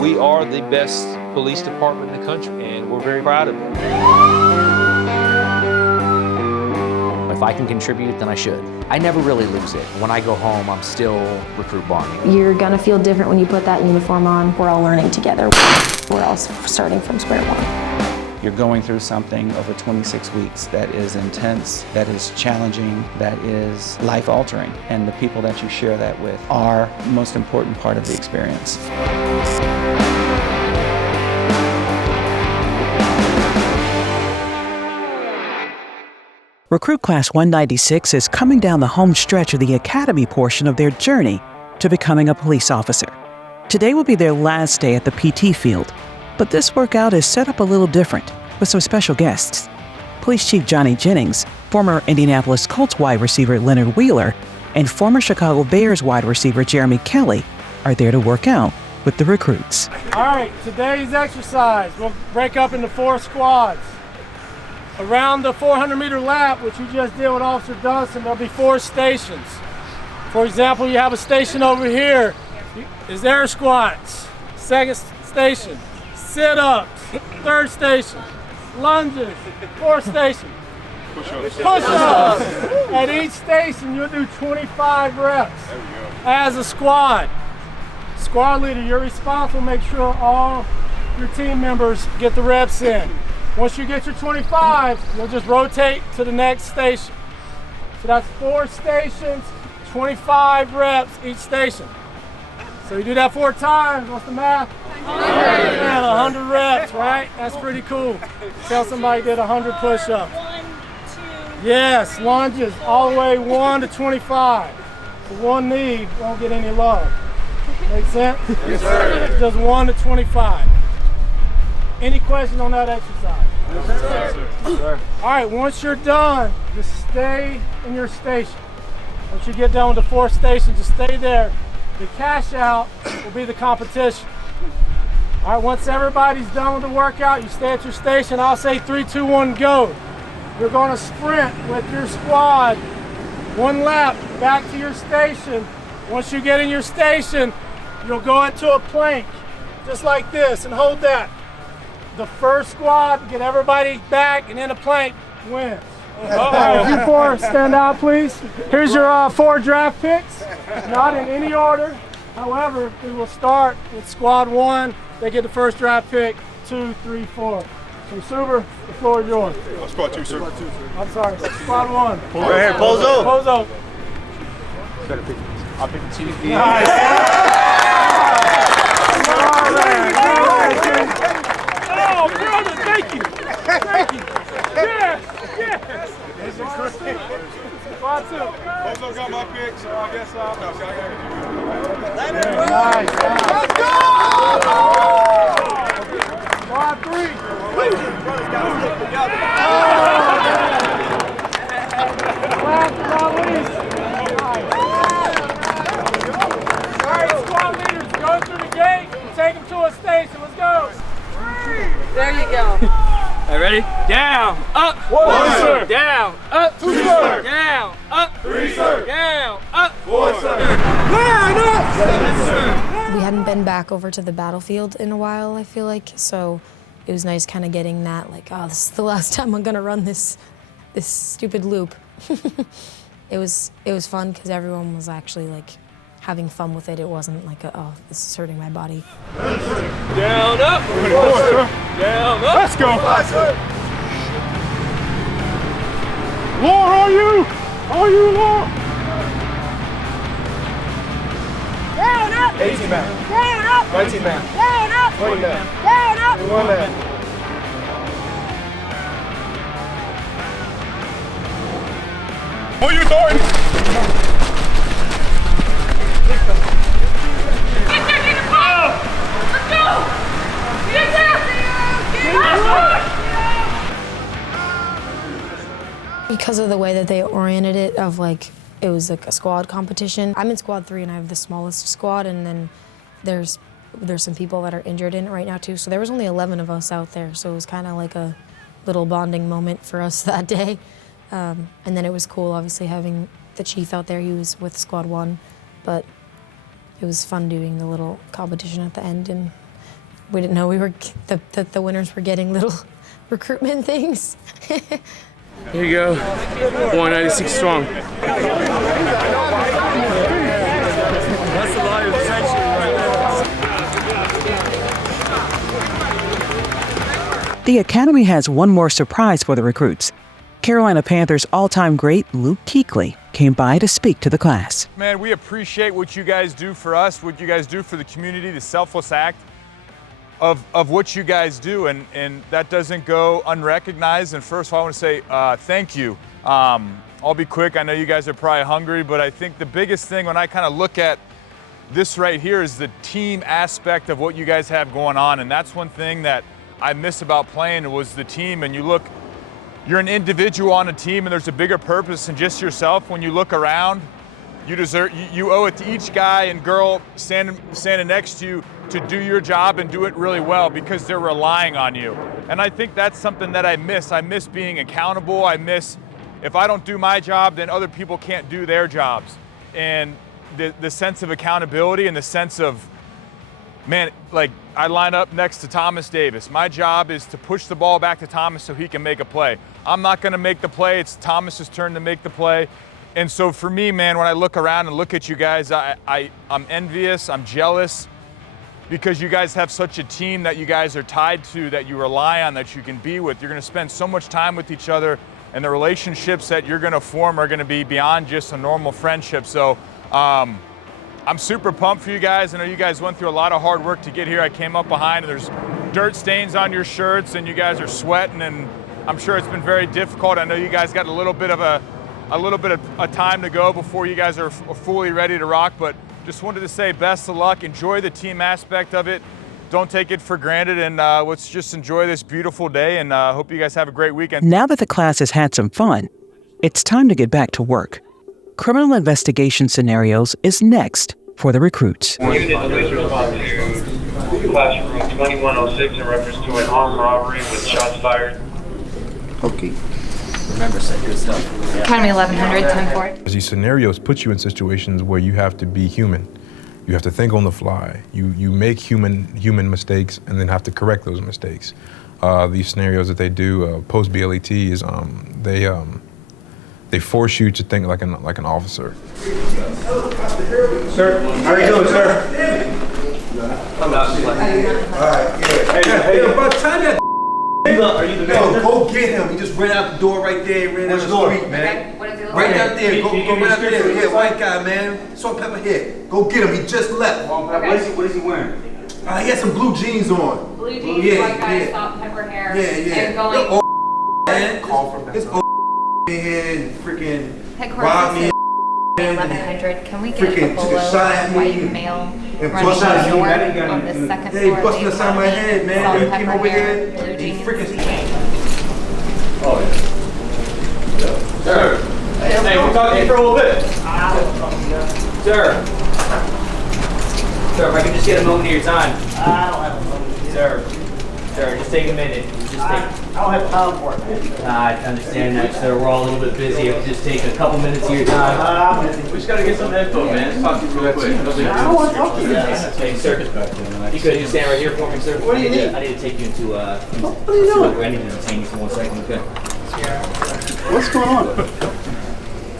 We are the best police department in the country, and we're very proud of it. If I can contribute, then I should. I never really lose it. When I go home, I'm still recruit bonding. You're gonna feel different when you put that uniform on. We're all learning together. We're all starting from square one. You're going through something over 26 weeks that is intense, that is challenging, that is life-altering. And the people that you share that with are the most important part of the experience. Recruit Class 196 is coming down the home stretch of the academy portion of their journey to becoming a police officer. Today will be their last day at the PT field, but this workout is set up a little different with some special guests. Police Chief Johnny Jennings, former Indianapolis Colts wide receiver Leonard Wheeler, and former Chicago Bears wide receiver Jeremy Kelly are there to work out with the recruits. All right, today's exercise, we'll break up into 4 squads. Around the 400-meter lap, which you just did with Officer Dunston, there'll be 4 stations. For example, you have a station over here. Is air squats. Second station, sit-ups. Third station, lunges. Fourth station, push-ups. At each station, you'll do 25 reps as a squad. Squad leader, you're responsible to make sure all your team members get the reps in. Once you get your 25, you'll just rotate to the next station. So that's 4 stations, 25 reps each station. So you do that 4 times, what's the math? 100 reps, right? That's pretty cool. Tell somebody did 100 push-ups. 1, 2. Yes, lunges, all the way 1 to 25. So one knee won't get any love. Make sense? Yes, sir. Just 1 to 25. Any questions on that exercise? Yes, sir. Yes, sir. All right, once you're done, just stay in your station. Once you get done with the 4th station, just stay there. The cash out will be the competition. All right, once everybody's done with the workout, you stay at your station. I'll say 3, 2, 1, go. You're going to sprint with your squad 1 lap back to your station. Once you get in your station, you'll go into a plank, just like this, and hold that. The first squad to get everybody back and in a plank wins. All right, you 4 stand out, please. Here's your 4 draft picks, not in any order. However, we will start with squad 1. They get the first draft pick, 2, 3, 4. So, Suber, the floor is yours. Squad 2, sir. I'm sorry, squad 1. Right here, Pozo. Pozo. I'll pick the 2. Nice. All right. Oh, brother, thank you. Thank you. Yes, yes. Squad 2. Pozo got my pick, so I guess I'll go. Nice. Let's go! Squad 3. Last but not least. All right, squad leaders, go through the gate and take them to a station. Let's go. There you go. All right, ready? Down, up, 1, sir. down, up, 2, sir. down, up, 3, sir. down, up, 4, sir. We hadn't been back over to the battlefield in a while, I feel like, so it was nice kind of getting that, like, oh, this is the last time I'm gonna run this stupid loop. It was fun because everyone was actually like having fun with it. It wasn't like, oh, this is hurting my body. down, up, 4, sir. down, up. Let's go. Laura, are you? Are you, Laura? Down, up. 18 man. Down, up. 19 man. Down, up. 20 man. Down, up. 1 man. Who you throwing? Let's go. Get down. Because of the way that they oriented it, of like, it was like a squad competition. I'm in squad 3 and I have the smallest squad, and then there's some people that are injured in it right now too. So there was only 11 of us out there, so it was kind of like a little bonding moment for us that day. And then it was cool, obviously, having the chief out there. He was with squad 1, but it was fun doing the little competition at the end, and we didn't know that the winners were getting little recruitment things. Here you go. 196 strong. That's a lot of attention right The Academy has one more surprise for the recruits. Carolina Panthers all-time great Luke Kuechly came by to speak to the class. Man, we appreciate what you guys do for us, what you guys do for the community, the selfless act of what you guys do, and that doesn't go unrecognized. And first of all, I want to say thank you. I'll be quick. I know you guys are probably hungry, but I think the biggest thing when I kind of look at this right here is the team aspect of what you guys have going on, and that's one thing that I miss about playing was the team. And you look, you're an individual on a team, and there's a bigger purpose than just yourself. When you look around, you owe it to each guy and girl standing next to you to do your job and do it really well, because they're relying on you. And I think that's something that I miss. I miss being accountable. I miss, if I don't do my job, then other people can't do their jobs. And the sense of accountability and the sense of, man, like I line up next to Thomas Davis. My job is to push the ball back to Thomas so he can make a play. I'm not gonna make the play, it's Thomas's turn to make the play. And so for me, man, when I look around and look at you guys, I'm envious, I'm jealous, because you guys have such a team that you guys are tied to, that you rely on, that you can be with. You're gonna spend so much time with each other, and the relationships that you're gonna form are gonna be beyond just a normal friendship. So I'm super pumped for you guys. I know you guys went through a lot of hard work to get here. I came up behind and there's dirt stains on your shirts and you guys are sweating, and I'm sure it's been very difficult. I know you guys got a little bit of a time to go before you guys are fully ready to rock, but just wanted to say best of luck. Enjoy the team aspect of it. Don't take it for granted, and let's just enjoy this beautiful day, and hope you guys have a great weekend. Now that the class has had some fun, it's time to get back to work. Criminal investigation scenarios is next for the recruits. Unit police response to classroom 2106 in reference to an armed robbery with shots fired. Okay. Remember, say good stuff. Academy 1100, 10-4. These scenarios put you in situations where you have to be human. You have to think on the fly. You make human mistakes and then have to correct those mistakes. These scenarios that they do post BLET is they force you to think like an officer. Sir, how you doing, sir? I'm not. All right, yeah. Hey, about time that are you the man? Go get him. He just ran out the door right there. Ran down the street, man. What is it? Right out there. Go right out there. Yeah, white guy, man. Salt, pepper, head. Go get him. He just left. Okay. What is he wearing? He had some blue jeans on. Blue jeans, white guy, salt, pepper, hair. Yeah. And going. Man, it's and freaking Headquarters is 1100. Can we get a polo white male running north on the second floor? Hey, busting the side of my head, man. Salt, He came pepper, over hair, here. blue He jeans. freaking. Oh, yeah. Sir. Hey, we'll talk to you for a little bit. Sir. Sir, if I can just get a moment of your time. I don't have a moment. Sir, just take a minute. I don't have time for it. I understand that, sir. We're all a little bit busy. If you just take a couple minutes of your time. We just got to get some info, man. Let's talk to you real quick. I don't want to talk to you guys. Hey, sir. You could just stand right here for me, sir. What do you need? I need to take you into, What are you doing? I need to detain you for 1 second, okay? What's going on?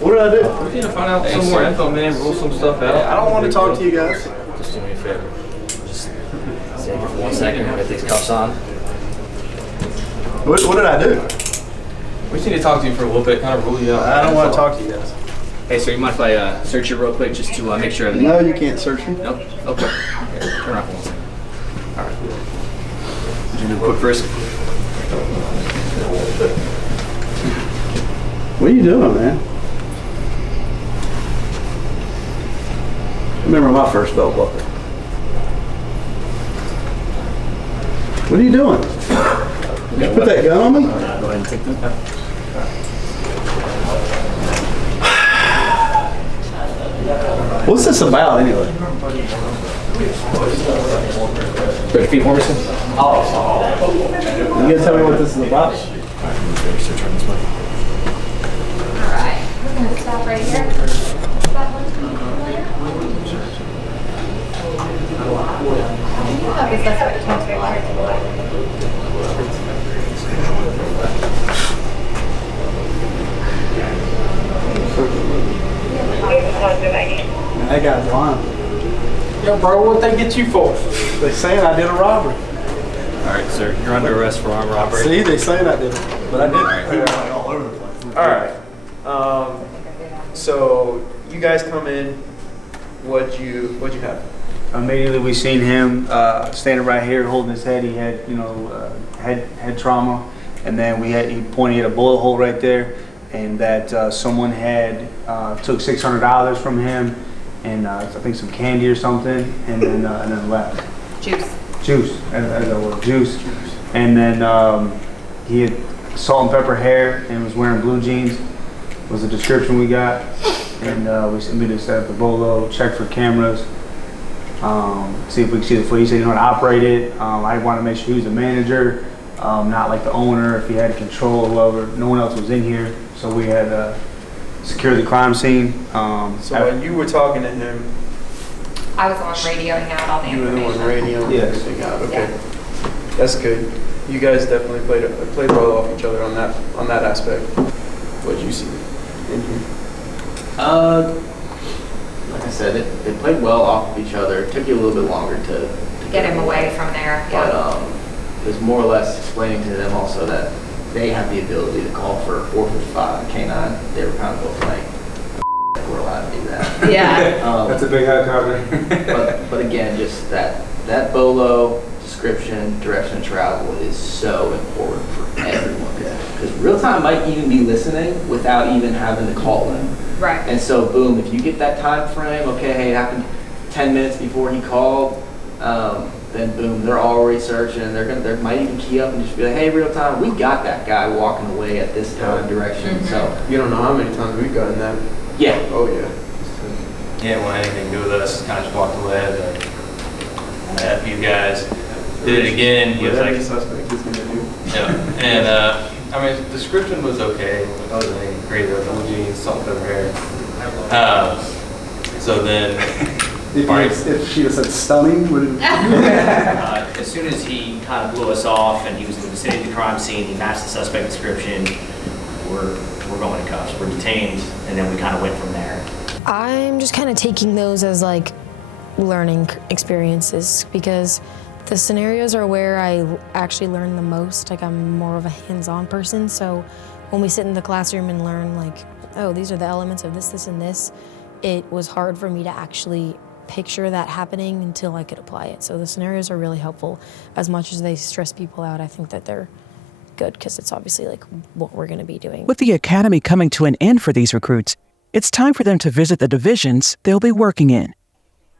What did I do? We need to find out some more info, man. Rule some stuff out. I don't want to talk to you guys. Just do me a favor. Just stand here for 1 second. Get these cuffs on. What did I do? We just need to talk to you for a little bit, kind of rule you out. I don't want to talk to you guys. Hey, sir, you mind if I search you real quick just to make sure everything... No, you can't search me. Nope? Okay. Okay. Turn around for 1 second. All right. Did you do a quick frisk? What are you doing, man? I remember my first belt buckle. What are you doing? You put that gun on me? Go ahead and take them. What's this about, anyway? Ready feet for me, sir? You gonna tell me what this is about? Alright, we're going to stop right here. fine. Yo, bro, what they get you for? They saying I did a robbery. All right, sir. You're under arrest for armed robbery. See, they saying I did it, but I didn't. All over the place. All right. So you guys come in. What'd you have? Immediately we seen him standing right here holding his head. He had, head trauma, and then he pointed at a bullet hole right there, and that someone had took $600 from him, and I think some candy or something, and then left. Juice, as I was, juice. And then he had salt and pepper hair and was wearing blue jeans. Was the description we got, and we immediately set up the bolo, checked for cameras, see if we could see the footage. He said he knew how to operate it. I wanted to make sure he was the manager, not like the owner, if he had control or whoever. No one else was in here, so we had secure the crime scene. So when you were talking to him, I was on radioing out all the you were the one radioing Yes. everything out. Okay, that's good. You guys definitely played well off each other on that aspect. What did you see in here? Like I said, they played well off of each other. It took you a little bit longer to Get him away from there. But it was more or less explaining to them also that they have the ability to call for a 455 K9. They were kind of both like, we're allowed to do that. Yeah. That's a big helicopter. but again, just that bolo description, direction of travel is so important for everyone. Because real time might even be listening without even having to call them. Right. And so, boom, if you get that time frame, okay, hey, it happened 10 minutes before he called, then boom, they're already searching. They might even key up and just be like, hey, real time, we got that guy walking away at this time direction. Mm-hmm. So You don't know how many times we've gotten that. yeah. Oh yeah. He didn't want anything to do with us, kind of just walked away. But F you guys. Did it again. He was Whatever like, the suspect is gonna do. yeah. And I mean, the description was okay. It wasn't anything crazy. There was blue jeans, salt and pepper hair. So then, If she had said stunning, would it? As soon as he kind of blew us off and he was in the vicinity of the crime scene, he matched the suspect description, we're going in cuffs. We're detained, and then we kind of went from there. I'm just kind of taking those as like learning experiences because the scenarios are where I actually learn the most. Like I'm more of a hands-on person, so when we sit in the classroom and learn like, oh, these are the elements of this, this, and this, it was hard for me to actually picture that happening until I could apply it. So the scenarios are really helpful. As much as they stress people out, I think that they're good because it's obviously like what we're gonna be doing. With the academy coming to an end for these recruits, it's time for them to visit the divisions they'll be working in.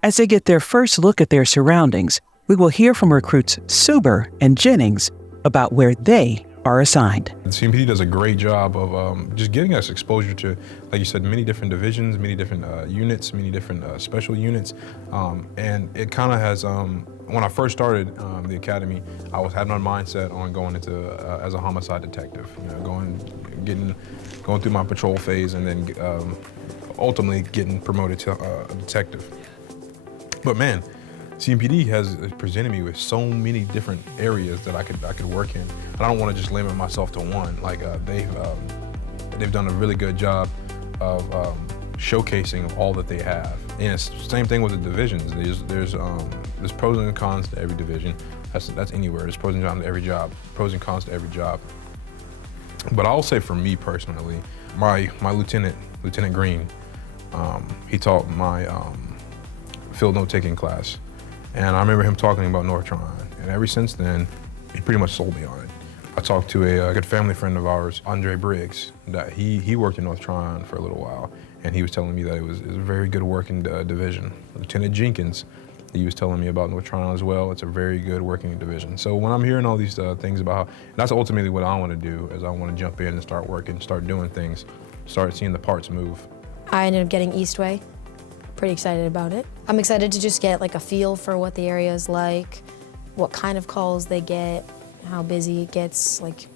As they get their first look at their surroundings, we will hear from recruits Suber and Jennings about where they are assigned. The CMPD does a great job of just getting us exposure to, like you said, many different divisions, many different units, many different special units. And it kind of has, when I first started the academy, I was having my mindset on going into as a homicide detective, going through my patrol phase and then ultimately getting promoted to a detective. But man, CMPD has presented me with so many different areas that I could work in, and I don't want to just limit myself to one. Like they've done a really good job of showcasing of all that they have. And it's the same thing with the divisions. There's pros and cons to every division. That's anywhere. There's pros and cons to every job. Pros and cons to every job. But I'll say for me personally, my Lieutenant Green, he taught my field note taking class. And I remember him talking about Nortron, and ever since then, he pretty much sold me on it. I talked to a good family friend of ours, Andre Briggs, that he worked in Nortron for a little while, and he was telling me that it was a very good working division. Lieutenant Jenkins, he was telling me about Nortron as well. It's a very good working division. So when I'm hearing all these things about how, that's ultimately what I want to do, is I want to jump in and start working, start doing things, start seeing the parts move. I ended up getting Eastway. Pretty excited about it. I'm excited to just get like a feel for what the area is like, what kind of calls they get, how busy it gets, like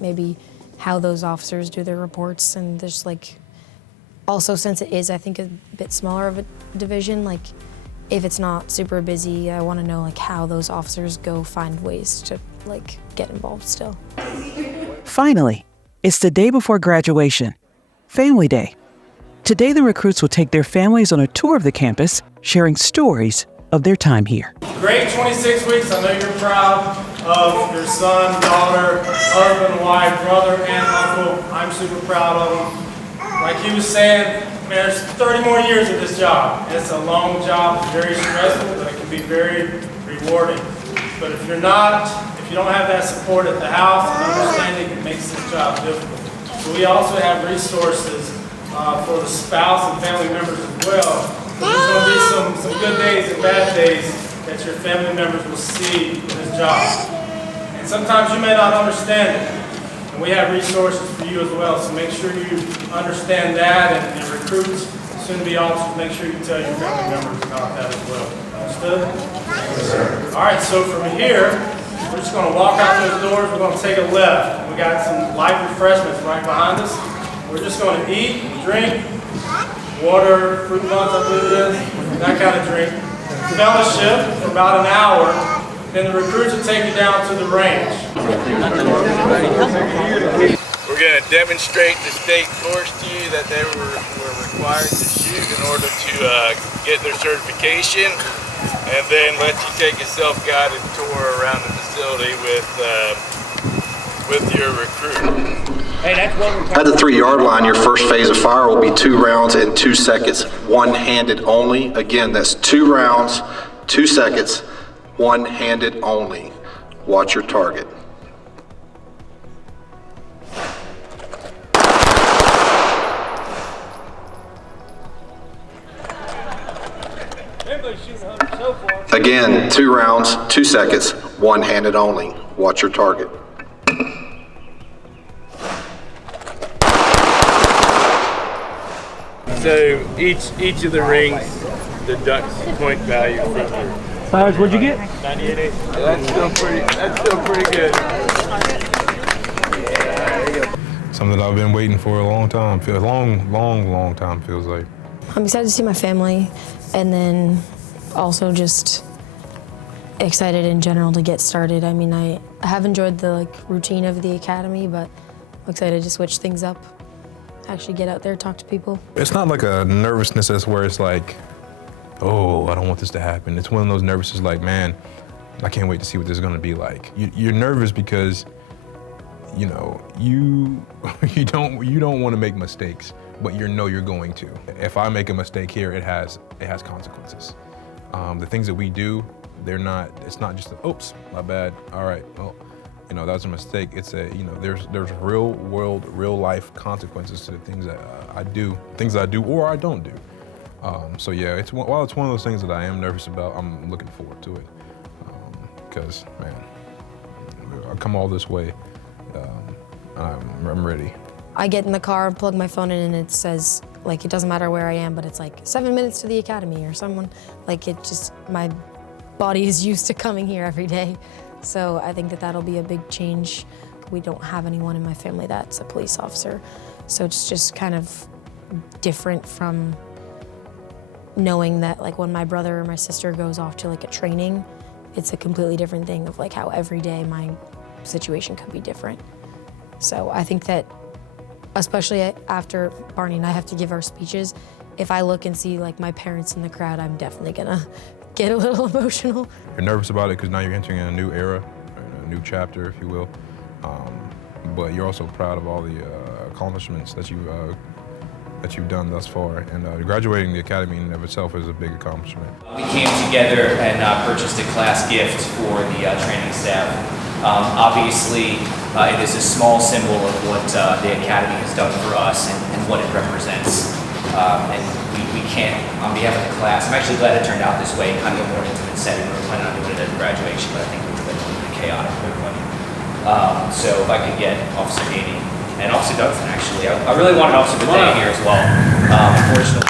maybe how those officers do their reports, and just like, also since it is, I think, a bit smaller of a division, like if it's not super busy, I want to know like how those officers go find ways to like get involved still. Finally, it's the day before graduation, Family Day. Today, the recruits will take their families on a tour of the campus, sharing stories of their time here. Great 26 weeks. I know you're proud of your son, daughter, husband, wife, brother, and uncle. I'm super proud of them. Like he was saying, man, there's 30 more years of this job. It's a long job, it's very stressful, but it can be very rewarding. But if you don't have that support at the house and understanding, it makes this job difficult. So we also have resources for the spouse and family members as well. There's going to be some good days and bad days that your family members will see in this job. And sometimes you may not understand it. And we have resources for you as well, so make sure you understand that, and your recruits, soon-to-be officers, make sure you tell your family members about that as well. Understood? Yes, sir. All right, so from here, we're just going to walk out those doors. We're going to take a left. We got some light refreshments right behind us. We're just going to eat, drink, water, fruit punch, I believe it is, that kind of drink. Fellowship for about an hour. Then the recruits will take you down to the range. We're going to demonstrate the state course to you that they were required to shoot in order to get their certification, and then let you take a self-guided tour around the facility with your recruit. At the 3-yard line, your first phase of fire will be 2 rounds in 2 seconds, one-handed only. Again, that's 2 rounds, 2 seconds, one-handed only. Watch your target. Again, 2 rounds, 2 seconds, one-handed only. Watch your target. So each of the rings deducts point value from your. Cyrus, what'd you get? 98.8. That's still pretty good. Something I've been waiting for a long time. Feels long time feels like. I'm excited to see my family, and then also just excited in general to get started. I mean, I have enjoyed the routine of the academy, but I'm excited to switch things up. Actually get out there, talk to people. It's not like a nervousness that's where it's like, oh, I don't want this to happen. It's one of those nervousness like, man, I can't wait to see what this is gonna be like. You're nervous because, you know, you don't want to make mistakes, but you know you're going to. If I make a mistake here, it has consequences. The things that we do, it's not just oops, my bad, all right, well, you know, that was a mistake. It's there's real world, real life consequences to the things that I do or I don't do. So yeah, while it's one of those things that I am nervous about, I'm looking forward to it. Because, man, I've come all this way. I'm ready. I get in the car, plug my phone in, and it says, like, it doesn't matter where I am, but it's like 7 minutes to the academy or someone, like, it just, my body is used to coming here every day. So I think that that'll be a big change. We don't have anyone in my family that's a police officer. So it's just kind of different from knowing that, like, when my brother or my sister goes off to like a training, it's a completely different thing of like how every day my situation could be different. So I think that, especially after Barney and I have to give our speeches, if I look and see like my parents in the crowd, I'm definitely gonna get a little emotional. You're nervous about it because now you're entering in a new era, a new chapter, if you will. But you're also proud of all the accomplishments that you've done thus far. And graduating the academy in and of itself is a big accomplishment. We came together and purchased a class gift for the training staff. Obviously, it is a small symbol of what the academy has done for us and what it represents. And we can't, on behalf of the class, I'm actually glad it turned out this way, kind of a more intimate setting. We were planning on doing it at graduation, but I think it would have been a little bit chaotic for everybody. So if I could get Officer Haney and Officer Douglas, actually, I really wanted Officer Bidet here as well. Unfortunately.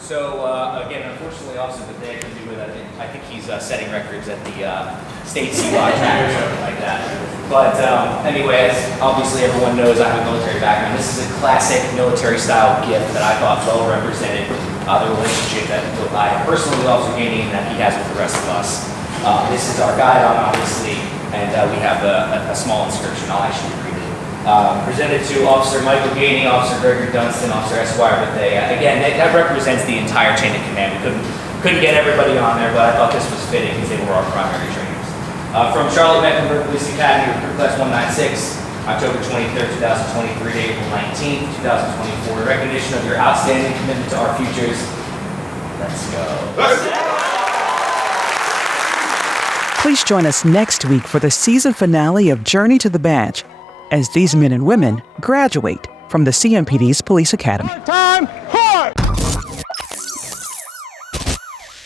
So again, unfortunately, Officer Bidet can do it. I think he's setting records at the state CWAT track or something like that. But anyway, as obviously everyone knows, I have a military background. This is a classic military-style gift that I thought well represented the relationship that I have personally with Officer Gainey and that he has with the rest of us. This is our guidon, obviously, and we have a small inscription. I'll actually read it. Presented to Officer Michael Gainey, Officer Gregory Dunstan, Officer Esquire, but again, that represents the entire chain of command. We couldn't get everybody on there, but I thought this was fitting because they were our primary trainers. From Charlotte-Mecklenburg Police Academy, Recruit Class 196, October 23rd, 2023 to April 19th, 2024. Recognition of your outstanding commitment to our futures. Let's go. Please join us next week for the season finale of Journey to the Badge, as these men and women graduate from the CMPD's Police Academy. Time!